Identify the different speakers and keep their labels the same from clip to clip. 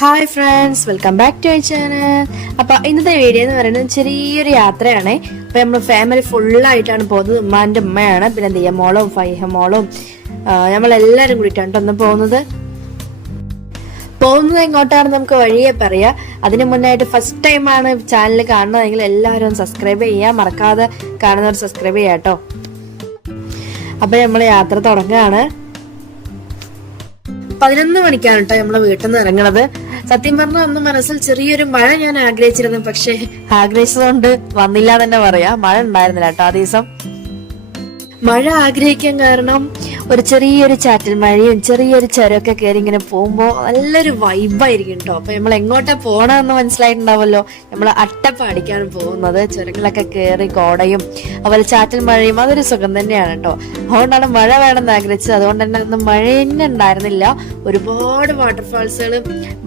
Speaker 1: Hi friends welcome back to my channel അപ്പൊ ഇന്നത്തെ video എന്ന് പറയുന്നത് ചെറിയൊരു യാത്രയാണ്. അപ്പൊ നമ്മൾ ഫാമിലി ഫുള്ളായിട്ടാണ് പോകുന്നത്. ഉമ്മാന്റെ ഉമ്മയാണ്. പിന്നെ ദിയമോളും ഫൈഹമോളും നമ്മളെല്ലാരും കൂടിയിട്ടാണ് പോകുന്നത്. പോകുന്നത് എങ്ങോട്ടാണെന്ന് നമുക്ക് വഴിയെ പറയാം. അതിന് മുന്നായിട്ട് ഫസ്റ്റ് ടൈമാണ് ചാനൽ കാണുന്നതെങ്കിൽ എല്ലാവരും സബ്സ്ക്രൈബ് ചെയ്യാൻ മറക്കാതെ കാണുന്നവർ സബ്സ്ക്രൈബ് ചെയ്യാം കേട്ടോ. അപ്പൊ നമ്മൾ യാത്ര തുടങ്ങുകയാണ്. പതിനൊന്ന് മണിക്കാണ് കേട്ടോ നമ്മളെ വീട്ടിൽ നിന്ന് ഇറങ്ങണത്. സത്യം പറഞ്ഞ അന്ന് മനസ്സിൽ ചെറിയൊരു മഴ ഞാൻ ആഗ്രഹിച്ചിരുന്നു. പക്ഷെ ആഗ്രഹിച്ചതുകൊണ്ട് വന്നില്ല തന്നെ പറയാ. മഴ ഉണ്ടായിരുന്നില്ല കേട്ടോ ആ ദിവസം. മഴ ആഗ്രഹിക്കാൻ കാരണം ഒരു ചെറിയൊരു ചാറ്റൽ മഴയും ചെറിയൊരു ചരമൊക്കെ കയറി ഇങ്ങനെ പോകുമ്പോൾ നല്ലൊരു വൈബായിരിക്കും കേട്ടോ അപ്പൊ നമ്മൾ എങ്ങോട്ടാ പോകണമെന്ന് മനസ്സിലായിട്ടുണ്ടാവല്ലോ നമ്മൾ അട്ടപ്പാടിക്കാണ് പോകുന്നത്. ചുരങ്ങളൊക്കെ കയറി കോടയും അതുപോലെ ചാറ്റൽ മഴയും അതൊരു സുഖം തന്നെയാണ് കേട്ടോ അതുകൊണ്ടാണ് മഴ വേണമെന്ന് ആഗ്രഹിച്ചത്. അതുകൊണ്ട് തന്നെ അന്ന് മഴ തന്നെ ഉണ്ടായിരുന്നില്ല. ഒരുപാട് വാട്ടർഫാൾസുകൾ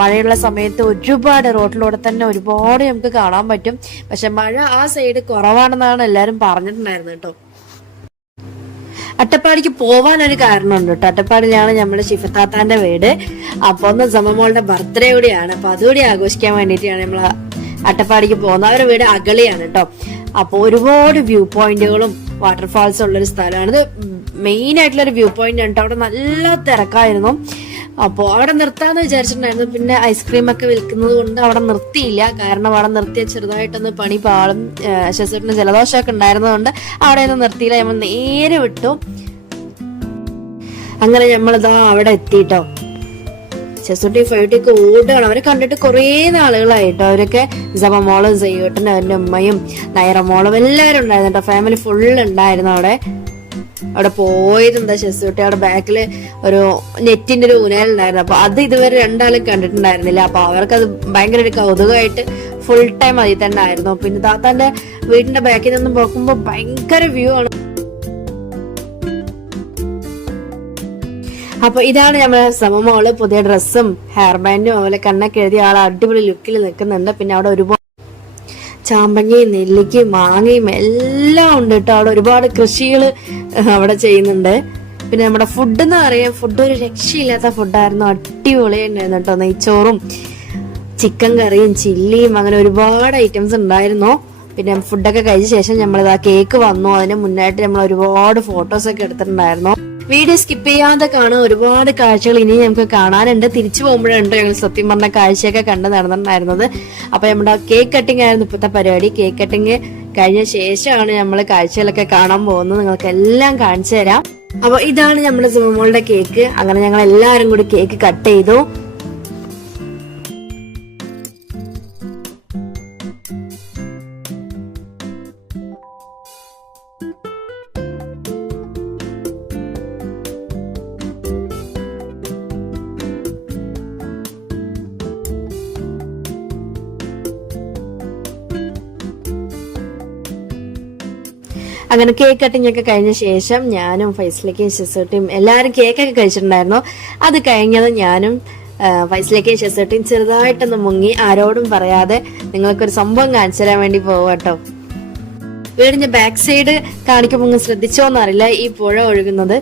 Speaker 1: മഴയുള്ള സമയത്ത് ഒരുപാട് റോഡിലൂടെ തന്നെ ഒരുപാട് നമുക്ക് കാണാൻ പറ്റും. പക്ഷെ മഴ ആ സൈഡ് കുറവാണെന്നാണ് എല്ലാവരും പറഞ്ഞിട്ടുണ്ടായിരുന്നത് കേട്ടോ അട്ടപ്പാടിക്ക് പോവാൻ ഒരു കാരണമുണ്ട് കേട്ടോ. അട്ടപ്പാടിയിലാണ് നമ്മുടെ ഷിഫത്താത്താന്റെ വീട്. അപ്പൊ ഒന്ന് സമമോളുടെ ബർത്ത്ഡേ കൂടിയാണ്. അപ്പൊ അതുകൂടി ആഘോഷിക്കാൻ വേണ്ടിയിട്ടാണ് നമ്മൾ അട്ടപ്പാടിക്ക് പോകുന്നത്. അവരുടെ വീട് അഗളിയാണ് കേട്ടോ. അപ്പൊ ഒരുപാട് വ്യൂ പോയിന്റുകളും വാട്ടർഫാൾസും ഉള്ളൊരു സ്ഥലമാണ്. ഇത് മെയിൻ ആയിട്ടുള്ള ഒരു വ്യൂ പോയിന്റ് ആണ് കേട്ടോ. അവിടെ നല്ല തിരക്കായിരുന്നു. അപ്പോൾ അവിടെ നിർത്താന്ന് വിചാരിച്ചിട്ടുണ്ടായിരുന്നു. പിന്നെ ഐസ്ക്രീം ഒക്കെ വിൽക്കുന്നത് കൊണ്ട് അവിടെ നിർത്തിയില്ല. കാരണം അവിടെ നിർത്തിയ ചെറുതായിട്ടൊന്ന് പണി പാളും ശശുട്ടിന് ജലദോഷമൊക്കെ ഉണ്ടായിരുന്നതുകൊണ്ട് അവിടെ ഒന്നും നിർത്തിയില്ല. നമ്മൾ നേരെ വിട്ടു. അങ്ങനെ നമ്മളിതാ അവിടെ എത്തിട്ടോ. ചെസ്സുട്ടി ഫൈറ്റിക്ക് ഓടുകയാണ്. അവരെ കണ്ടിട്ട് കുറേ നാളുകളായിട്ടോ. അവരൊക്കെ ജപമോളും സയ്യോട്ടനും അവന്റെ ഉമ്മയും നയറമോളും എല്ലാവരും ഉണ്ടായിരുന്നു കേട്ടോ ഫാമിലി ഫുൾ ഉണ്ടായിരുന്നു അവിടെ. അവിടെ പോയത് എന്താ ചെസ്സുട്ടി അവിടെ ബാക്കിൽ ഒരു നെറ്റിന്റെ ഒരു ഊനലുണ്ടായിരുന്നു അപ്പൊ അത് ഇതുവരെ രണ്ടാളും കണ്ടിട്ടുണ്ടായിരുന്നില്ല. അപ്പൊ അവർക്കത് ഭയങ്കര ഒരു കൗതുകമായിട്ട് ഫുൾ ടൈം അതിൽ തന്നെ ആയിരുന്നു. പിന്നെ താത്താന്റെ വീടിന്റെ ബാക്കിൽ നിന്ന് നോക്കുമ്പോൾ ഭയങ്കര വ്യൂ ആണ്. അപ്പൊ ഇതാണ് നമ്മളെ സമമോൾ പുതിയ ഡ്രസ്സും ഹെയർ ബാൻഡും അതുപോലെ കണ്ണൊക്കെ എഴുതിയ ആൾ അടിപൊളി ലുക്കിൽ നിൽക്കുന്നുണ്ട്. പിന്നെ അവിടെ ഒരുപാട് ചാമ്പങ്ങയും നെല്ലിക്കയും മാങ്ങയും എല്ലാം ഉണ്ട് കേട്ടോ. അവിടെ ഒരുപാട് കൃഷികൾ അവിടെ ചെയ്യുന്നുണ്ട്. പിന്നെ നമ്മുടെ ഫുഡ് എന്ന് പറയാം ഫുഡ് ഒരു രക്ഷയില്ലാത്ത ഫുഡായിരുന്നു അടിപൊളി ഉണ്ടായിരുന്നു കേട്ടോ. നെയ്ച്ചോറും ചിക്കൻ കറിയും ചില്ലിയും അങ്ങനെ ഒരുപാട് ഐറ്റംസ് ഉണ്ടായിരുന്നു. പിന്നെ ഫുഡൊക്കെ കഴിച്ച ശേഷം നമ്മളിതാ കേക്ക് വന്നു. അതിന് മുന്നായിട്ട് നമ്മൾ ഒരുപാട് ഫോട്ടോസ് ഒക്കെ എടുത്തിട്ടുണ്ടായിരുന്നു. വീഡിയോ സ്കിപ്പ് ചെയ്യാതെ കാണാൻ ഒരുപാട് കാഴ്ചകൾ ഇനി നമുക്ക് കാണാനുണ്ട്. തിരിച്ചു പോകുമ്പോഴുണ്ട് ഞങ്ങൾ സത്യം പറഞ്ഞ കാഴ്ചയൊക്കെ കണ്ട് നടന്നിട്ടുണ്ടായിരുന്നത്. അപ്പൊ നമ്മുടെ കേക്ക് കട്ടിംഗ് ആയിരുന്നു ഇപ്പോഴത്തെ പരിപാടി. കേക്ക് കട്ടിങ് കഴിഞ്ഞ ശേഷമാണ് നമ്മൾ കാഴ്ചകളൊക്കെ കാണാൻ പോകുന്നത്. നിങ്ങൾക്ക് എല്ലാം കാണിച്ചു തരാം. അപ്പൊ ഇതാണ് നമ്മുടെ സുമമോളുടെ കേക്ക് അങ്ങനെ ഞങ്ങൾ എല്ലാവരും കൂടി കേക്ക് കട്ട് ചെയ്തു. അങ്ങനെ കേക്ക് കട്ടിംഗ് ഒക്കെ കഴിഞ്ഞ ശേഷം ഞാനും ഫൈസിലേക്കും ഷെസേട്ടിയും എല്ലാവരും കേക്കൊക്കെ കഴിച്ചിട്ടുണ്ടായിരുന്നു. അത് കഴിഞ്ഞത് ഞാനും ഫൈസിലേക്കും ഫൈസലേക്കും ചെറുതായിട്ടൊന്ന് മുങ്ങി ആരോടും പറയാതെ നിങ്ങൾക്കൊരു സംഭവം കാണിച്ചു തരാൻ വേണ്ടി പോവാട്ടോ വീടിന്റെ ബാക്ക് സൈഡ് കാണിക്കുമ്പോൾ നിങ്ങൾ ശ്രദ്ധിച്ചോന്നറിയില്ല ഈ പുഴ ഒഴുകുന്നത്.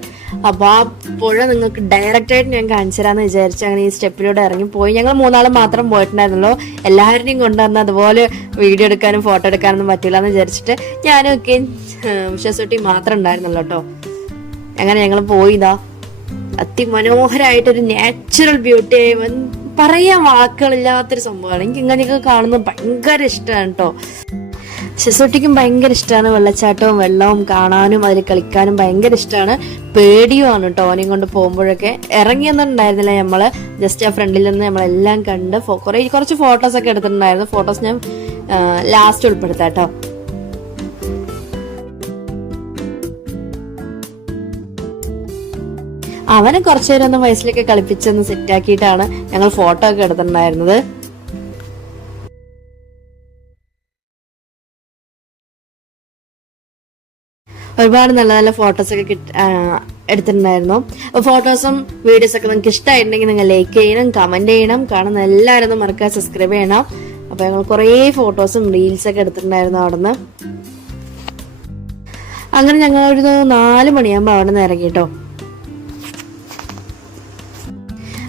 Speaker 1: അപ്പൊ ആ പുഴ നിങ്ങൾക്ക് ഡയറക്റ്റ് ആയിട്ട് ഞാൻ കാണിച്ചു തരാന്ന് വിചാരിച്ചു. അങ്ങനെ ഈ സ്റ്റെപ്പിലൂടെ ഇറങ്ങി പോയി. ഞങ്ങൾ മൂന്നാളും മാത്രം പോയിട്ടുണ്ടായിരുന്നല്ലോ. എല്ലാവരുടെയും കൊണ്ടുവന്ന് അതുപോലെ വീഡിയോ എടുക്കാനും ഫോട്ടോ എടുക്കാനൊന്നും പറ്റില്ല എന്ന് വിചാരിച്ചിട്ട് ഞാനും ഒക്കെ വിശ്വസൂട്ടി മാത്രം ഉണ്ടായിരുന്നല്ലോ കേട്ടോ അങ്ങനെ ഞങ്ങൾ പോയിതാ അതിമനോഹരമായിട്ടൊരു നാച്ചുറൽ ബ്യൂട്ടി പറയാൻ വാക്കുകളില്ലാത്തൊരു സംഭവമാണ്. എനിക്ക് ഇങ്ങനെയൊക്കെ കാണുന്നത് ഭയങ്കര ഇഷ്ടമാണ് കേട്ടോ ശിശുട്ടിക്കും ഭയങ്കര ഇഷ്ടമാണ് വെള്ളച്ചാട്ടവും വെള്ളവും കാണാനും അതിൽ കളിക്കാനും ഭയങ്കര ഇഷ്ടമാണ് പേടിയുമാണ് കേട്ടോ ഓനെയും കൊണ്ട് പോകുമ്പോഴൊക്കെ. ഇറങ്ങിയൊന്നും ഉണ്ടായിരുന്നില്ല നമ്മൾ ജസ്റ്റ് ആ ഫ്രണ്ടിൽ നിന്ന് നമ്മളെല്ലാം കണ്ട് കുറേ കുറച്ച് ഫോട്ടോസ് ഒക്കെ എടുത്തിട്ടുണ്ടായിരുന്നു. ഫോട്ടോസ് ഞാൻ ലാസ്റ്റ് ഉൾപ്പെടുത്താം കേട്ടോ അവനെ കുറച്ചു നേരം ഒന്ന് വയസ്സിലൊക്കെ കളിപ്പിച്ചൊന്ന് സെറ്റാക്കിയിട്ടാണ് ഞങ്ങൾ ഫോട്ടോ ഒക്കെ എടുത്തിട്ടുണ്ടായിരുന്നത്. ഒരുപാട് നല്ല നല്ല ഫോട്ടോസ് ഒക്കെ എടുത്തിട്ടുണ്ടായിരുന്നു. അപ്പോൾ ഫോട്ടോസും വീഡിയോസ് ഒക്കെ നിങ്ങൾക്ക് ഇഷ്ടമായിട്ടുണ്ടെങ്കിൽ നിങ്ങൾ ലൈക്ക് ചെയ്യണം കമന്റ് ചെയ്യണം. കാണുന്ന എല്ലാവരും ഒന്ന് മറക്കാതെ സബ്സ്ക്രൈബ് ചെയ്യണം. അപ്പൊ ഞങ്ങൾ കുറേ ഫോട്ടോസും റീൽസൊക്കെ എടുത്തിട്ടുണ്ടായിരുന്നു അവിടുന്ന്. അങ്ങനെ ഞങ്ങൾ ഒരു നാല് മണിയാകുമ്പോൾ അവിടെ നിന്ന് ഇറങ്ങി കേട്ടോ.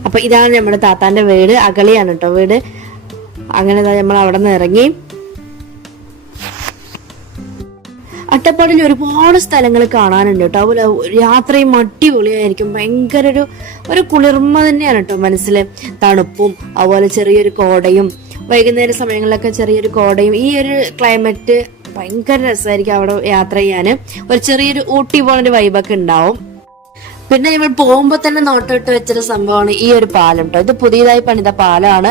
Speaker 1: അപ്പോൾ അപ്പൊ ഇതാണ് നമ്മുടെ താത്താന്റെ വീട് അകളിയാണ് കേട്ടോ വീട്. അങ്ങനെ നമ്മൾ അവിടെ നിന്ന് ഇറങ്ങി. അട്ടപ്പാടിയിൽ ഒരുപാട് സ്ഥലങ്ങൾ കാണാനുണ്ട് കേട്ടോ. അതുപോലെ യാത്രയും അടിപൊളിയായിരിക്കും. ഭയങ്കര ഒരു ഒരു കുളിർമ തന്നെയാണ് കേട്ടോ മനസ്സിൽ തണുപ്പും അതുപോലെ ചെറിയൊരു കോടയും വൈകുന്നേര സമയങ്ങളിലൊക്കെ ചെറിയൊരു കോടയും. ഈ ഒരു ക്ലൈമറ്റ് ഭയങ്കര രസമായിരിക്കും അവിടെ യാത്ര ചെയ്യാൻ. ഒരു ചെറിയൊരു ഊട്ടി പോലൊരു വൈബൊക്കെ ഉണ്ടാവും. പിന്നെ നമ്മൾ പോകുമ്പോൾ തന്നെ നോട്ടിട്ട് വെച്ചൊരു സംഭവമാണ് ഈ ഒരു പാലം കേട്ടോ ഇത് പുതിയതായി പണിത പാലമാണ്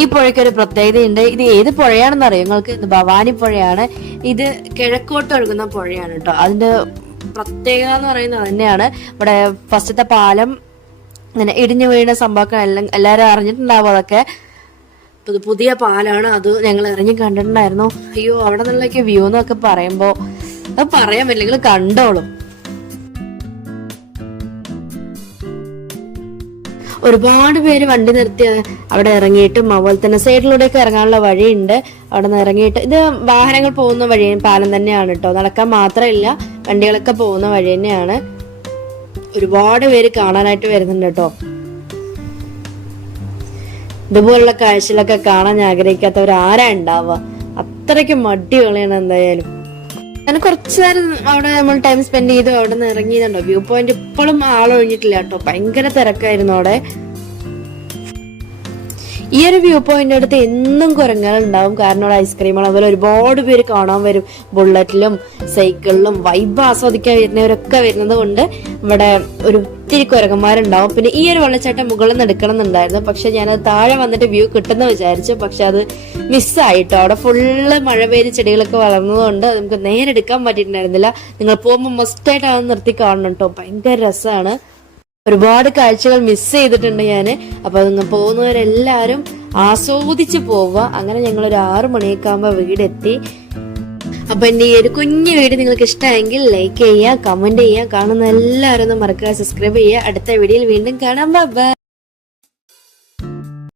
Speaker 1: ഈ പുഴയ്ക്ക് ഒരു പ്രത്യേകതയുണ്ട്. ഇത് ഏത് പുഴയാണെന്ന് അറിയാം? നിങ്ങൾക്ക് ഇത് ഭവാനി പുഴയാണ്. ഇത് കിഴക്കോട്ട് ഒഴുകുന്ന പുഴയാണ് കേട്ടോ അതിന്റെ പ്രത്യേകത എന്ന് പറയുന്നത് തന്നെയാണ്. ഇവിടെ ഫസ്റ്റത്തെ പാലം ഇങ്ങനെ ഇടിഞ്ഞു വീണ സംഭവമൊക്കെ എല്ലാം എല്ലാവരും അറിഞ്ഞിട്ടുണ്ടാവും അതൊക്കെ. പുതിയ പാലാണ്. അത് ഞങ്ങൾ ഇറങ്ങി കണ്ടിട്ടുണ്ടായിരുന്നു. അയ്യോ അവിടെ നിന്നുള്ളൊക്കെ വ്യൂ എന്നൊക്കെ പറയുമ്പോൾ അത് പറയാൻ പറ്റില്ല. നിങ്ങൾ കണ്ടോളും. ഒരുപാട് പേര് വണ്ടി നിർത്തി അവിടെ ഇറങ്ങിയിട്ടും അതുപോലെ തന്നെ സൈഡിലൂടെയൊക്കെ ഇറങ്ങാനുള്ള വഴിയുണ്ട്. അവിടെ നിന്ന് ഇറങ്ങിയിട്ട് ഇത് വാഹനങ്ങൾ പോകുന്ന വഴി പാലം തന്നെയാണ് കേട്ടോ നടക്കാൻ മാത്രമല്ല വണ്ടികളൊക്കെ പോകുന്ന വഴി തന്നെയാണ്. ഒരുപാട് പേര് കാണാനായിട്ട് വരുന്നുണ്ട് കേട്ടോ ഇതുപോലുള്ള കാഴ്ചകളൊക്കെ കാണാൻ ആഗ്രഹിക്കാത്തവർ ആരാ ഉണ്ടാവുക? അത്രയ്ക്ക് മടിപൊളിയാണ് എന്തായാലും. അങ്ങനെ കുറച്ചു നേരം അവിടെ നമ്മൾ ടൈം സ്പെൻഡ് ചെയ്തു അവിടെ നിന്ന് ഇറങ്ങിയതുണ്ടോ വ്യൂ പോയിന്റ് ഇപ്പോഴും ആളൊഴിഞ്ഞിട്ടില്ല കേട്ടോ. ഭയങ്കര തിരക്കായിരുന്നു അവിടെ. ഈ ഒരു വ്യൂ പോയിന്റ് അടുത്ത് എന്നും കുരങ്ങുകൾ ഉണ്ടാവും കാരണം അവിടെ ഐസ്ക്രീമുകൾ അതുപോലെ ഒരുപാട് പേര് കാണാൻ വരും. ബുള്ളറ്റിലും സൈക്കിളിലും വൈബ് ആസ്വദിക്കാൻ വരുന്നവരൊക്കെ വരുന്നത് കൊണ്ട് ഇവിടെ ഒരു ഒത്തിരി കുരങ്ങന്മാരുണ്ടാവും. പിന്നെ ഈ ഒരു വെള്ളച്ചാട്ടം മുകളിൽ നിന്ന് എടുക്കണം എന്നുണ്ടായിരുന്നു പക്ഷെ ഞാനത് താഴെ വന്നിട്ട് വ്യൂ കിട്ടുന്ന വിചാരിച്ചു. പക്ഷെ അത് മിസ്സായിട്ടോ അവിടെ ഫുള്ള് മഴ പെയ്ത് ചെടികളൊക്കെ വളർന്നതുകൊണ്ട് നമുക്ക് നേരെ എടുക്കാൻ പറ്റിയിട്ടുണ്ടായിരുന്നില്ല. നിങ്ങൾ പോകുമ്പോൾ മസ്റ്റായിട്ട് അത് നിർത്തി കാണണം കേട്ടോ ഭയങ്കര രസമാണ് ഒരുപാട് കാഴ്ചകൾ മിസ് ചെയ്തിട്ടുണ്ട് ഞാൻ അപ്പൊ നിങ്ങൾ പോകുന്നവരെല്ലാരും ആസ്വദിച്ച് പോവുക. അങ്ങനെ ഞങ്ങൾ ഒരു ആറു മണിയൊക്കെ ആകുമ്പോൾ വീടെത്തി. അപ്പൊ എന്റെ ഈ ഒരു കുഞ്ഞു വീഡിയോ നിങ്ങൾക്ക് ഇഷ്ടമായെങ്കിൽ ലൈക്ക് ചെയ്യുക കമന്റ് ചെയ്യുക കാണുന്ന എല്ലാവരും ഒന്ന് മറക്കുക സബ്സ്ക്രൈബ് ചെയ്യുക. അടുത്ത വീഡിയോയിൽ വീണ്ടും കാണാം. ബൈ